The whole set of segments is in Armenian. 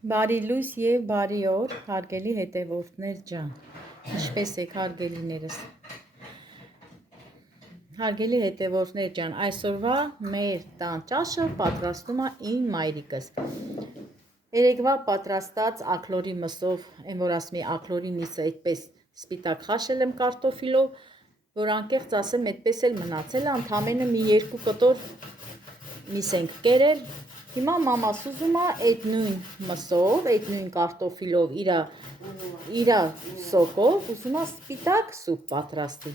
Բարի լույս և բարի օր, հարգելի հետևորդներ ջան, ինչպես եք հարգելիներս։ Հարգելի հետևորդներ ջան, այսօրվա մեր տան ճաշը պատրաստում է իմ մայրիկս։ Երեկվա պատրաստած աքլորի մսով, այն որ ասում է աքլորի միսը այդպես սպիտակ խաշել եմ կարտոֆիլով, որ անկեղծ ասեմ, այդպես էլ մնացել է, ընդամենը մի 2 կտոր միս ենք կերել։ Հիմա մամաս ուզում է այդ նույն մսով, այդ նույն կարտոֆիլով, իրա սոկով, ուզում է սպիտակ սուպ պատրաստի։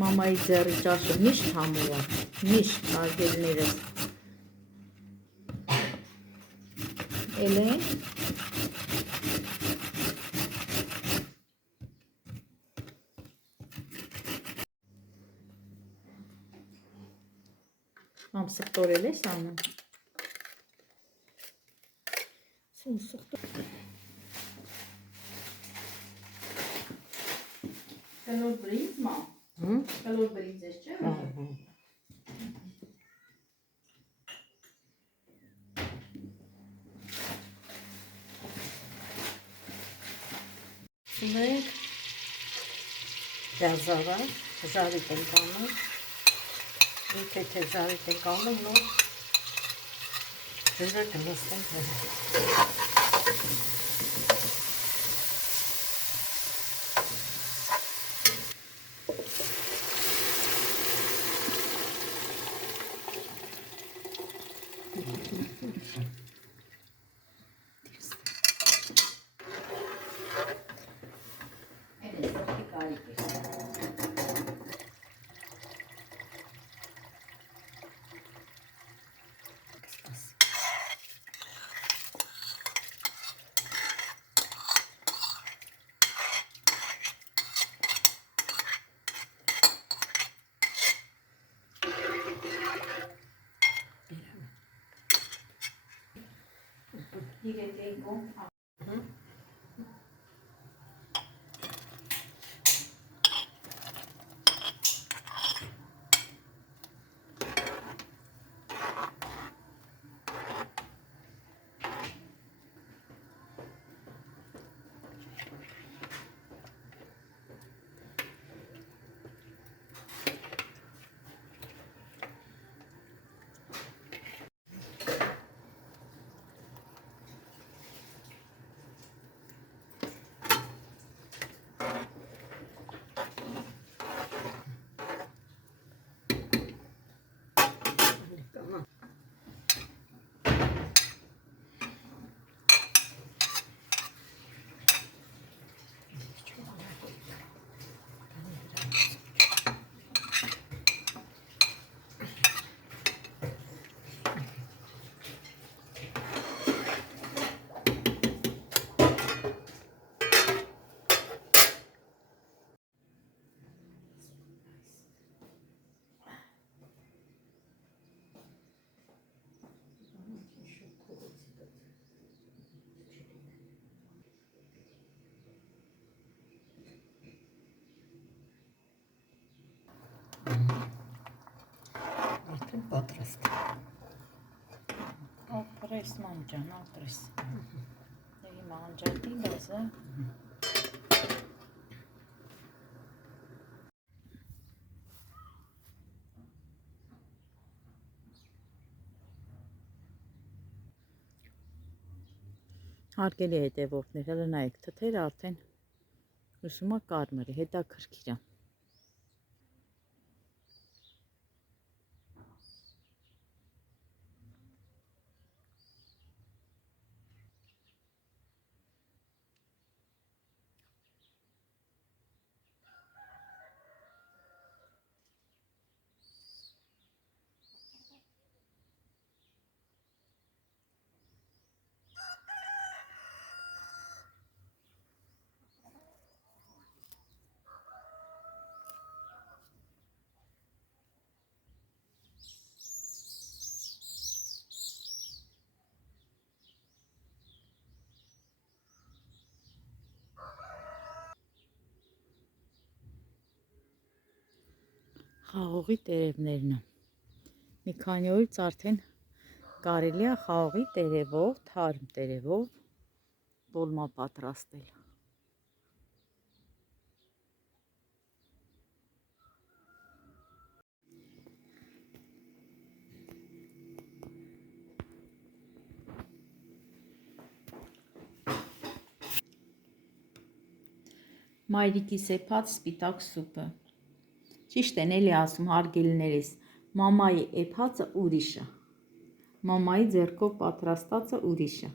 Մամայի ձեռի ճաշը միշտ համով է, միշտ հարգելիներս։ Էլեն։ Մամ սխտորել ես անում։ Կլոր բրիզ, մամ։ Կլոր բրիզ ես չէ՞։ Սուլենք դազավար, ժարիք ենք անում, թե ժարիք ենք անում, նոր ջուրը կլսենք վրա։ Արդեն պատրաստ է։ Ապրես մամ ջան, ապրես։ Հիմա անջատի գազը։ Հարգելի հետևորդներ, հələ նայեք, թթերը արդեն հուսում է կարմրի, հետաքրքիր է։ խաղողի տերևներն է։ Մի քանի օրից արդեն կարելի է խաղողի տերևով, թարմ տերևով դոլմա պատրաստել։ Մայրիկի սեփած սպիտակ սուպը։ Ճիշտ են էլի ասում հարգելիներիս, մամայի էփածը ուրիշը, մամայի ձեռքով պատրաստածը ուրիշը։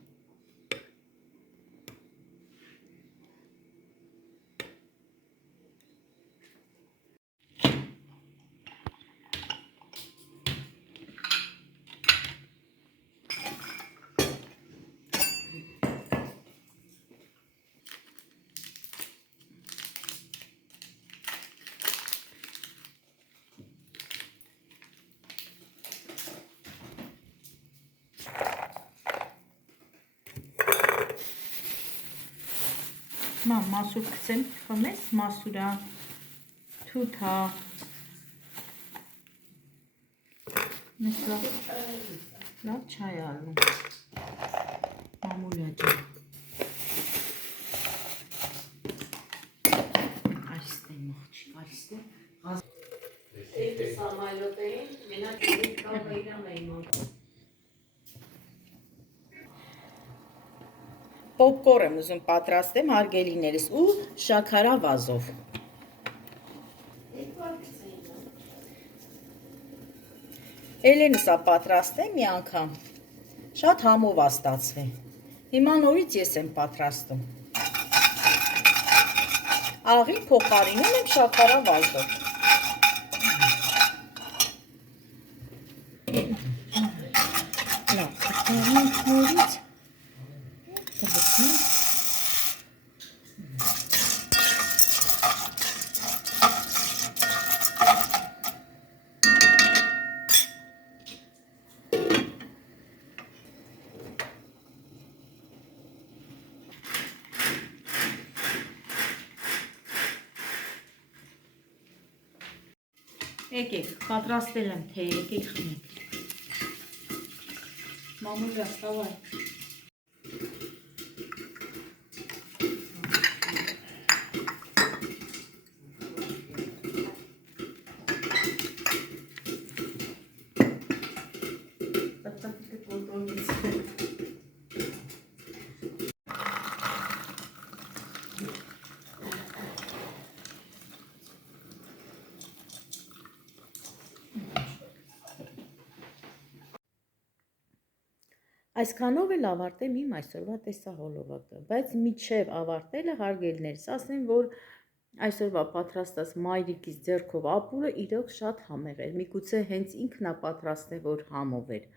Մամ, մասուր գցեմ, խմես մասուրա, թութա։ Մեզ լավ չայ ալնում, մամուլյա ջան։ Արիստե մողջի, արիստե։ Էդի սամայլոտեին, մենակ իրեն կավը իրան էին մոտ։ Պոպկոռ եմ ուզում պատրաստեմ հարգելիներս ու շաքարավազով։ Էլենս ա պատրաստեմ մի անգամ, շատ համով ա ստացվել։ Հիմա նորից ես եմ պատրաստում։ Աղի փոխարինում եմ շաքարավազով։ Նորից եկեք, պատրաստել եմ թե եկեք խմեք։ Մամուլյա, վստավայ։ Այսքանով էլ ավարտեմ իմ այսօրվա տեսահոլովակը, բայց միջև ավարտելը հարգելիներս ասեմ, որ այսօրվա պատրաստած մայրիկիս ձեռքով ապուրը իրոք շատ համեղ էր, միգուցե հենց ինքն է պատրաստել, որ համով էր,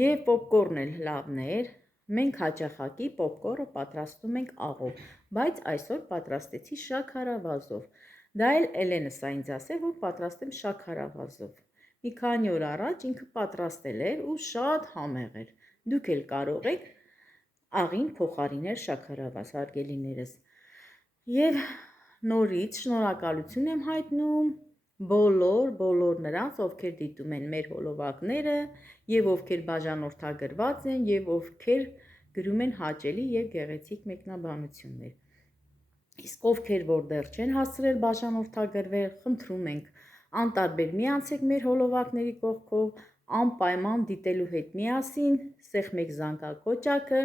և պոպկոռն էլ լավն էր, մենք հաճախակի պոպկոռը պատրաստում ենք աղով, բայց այսօր պատրաստեցի շաքարավազով, դա էլ Էլենս ա ինձ ասել, որ պատրաստեմ շաքարավազով, մի քանի օր առաջ ինքը պատրաստել էր ու շատ համեղ էր, դուք էլ կարող եք աղին փոխարինել շաքարավազ, հարգելիներս, և նորից շնորհակալություն եմ հայտնում բոլոր նրանց, ովքեր դիտում են մեր հոլովակները և ովքեր բաժանորդագրված են և ովքեր գրում են հաճելի և գեղեցիկ մեկնաբանություններ։ Իսկ ովքեր որ դեռ չեն հասցրել բաժանորդագրվել, խնդրում ենք անտարբեր միացեք մեր հոլովակների կողքով, անպայման դիտելու հետ միասին սեղմեք զանգակոճակը,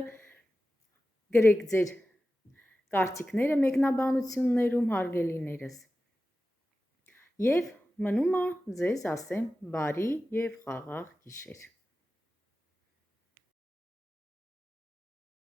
գրեք ձեր կարծիքները մեկնաբանություններում, հարգելիներս, և մնում է ձեզ ասեմ բարի և խաղաղ գիշեր։